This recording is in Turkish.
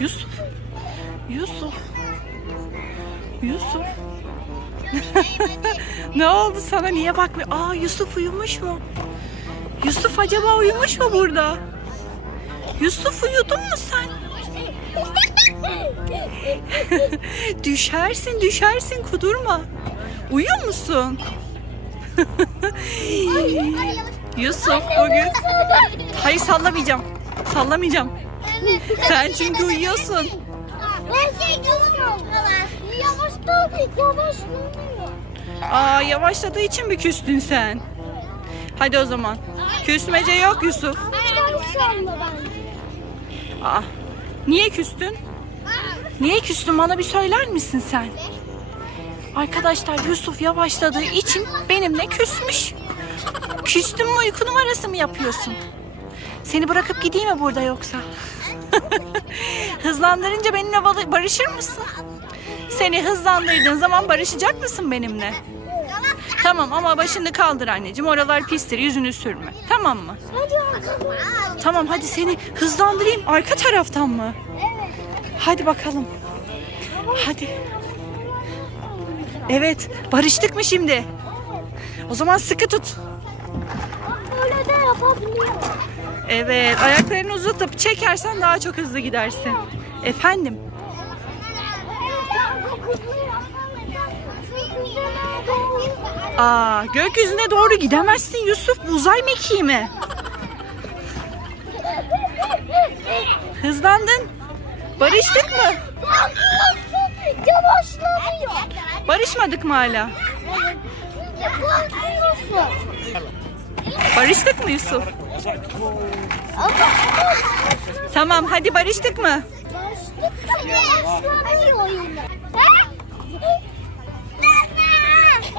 Yusuf. Yusuf. Yusuf. ne oldu sana? Niye bakmıyor? Aa Yusuf uyumuş mu? Yusuf acaba uyumuş mu burada? Yusuf uyudun mu sen? düşersin düşersin kudurma. Uyuyor musun? Yusuf bugün... Hayır sallamayacağım. Sallamayacağım. Sen çünkü uyuyorsun. Ben şey. Aa yavaşladığı için mi küstün sen? Hadi o zaman. Küsmece yok Yusuf. Aa, niye küstün? Niye küstün bana bir söyler misin sen? Arkadaşlar Yusuf yavaşladığı için benimle küsmüş. Küstün mü uyku numarası mı yapıyorsun? Seni bırakıp gideyim mi burada yoksa? Hızlandırınca benimle barışır mısın? Seni hızlandırdığın zaman barışacak mısın benimle? Tamam ama başını kaldır anneciğim. Oralar pistir. Yüzünü sürme. Tamam mı? Tamam hadi seni hızlandırayım. Arka taraftan mı? Hadi bakalım. Hadi. Evet. Barıştık mı şimdi? O zaman sıkı tut. Böyle de yapabiliyorum. Evet. Ayaklarını uzatıp çekersen daha çok hızlı gidersin. Efendim. Aa, gökyüzüne doğru gidemezsin Yusuf. Bu uzay mekiği mi? Hızlandın. Barıştık mı? Yavaşlamıyor. Barışmadık mı hala? Barıştık mı Yusuf? Ama Tamam hadi barıştık mı? yavaşlamıyor yine.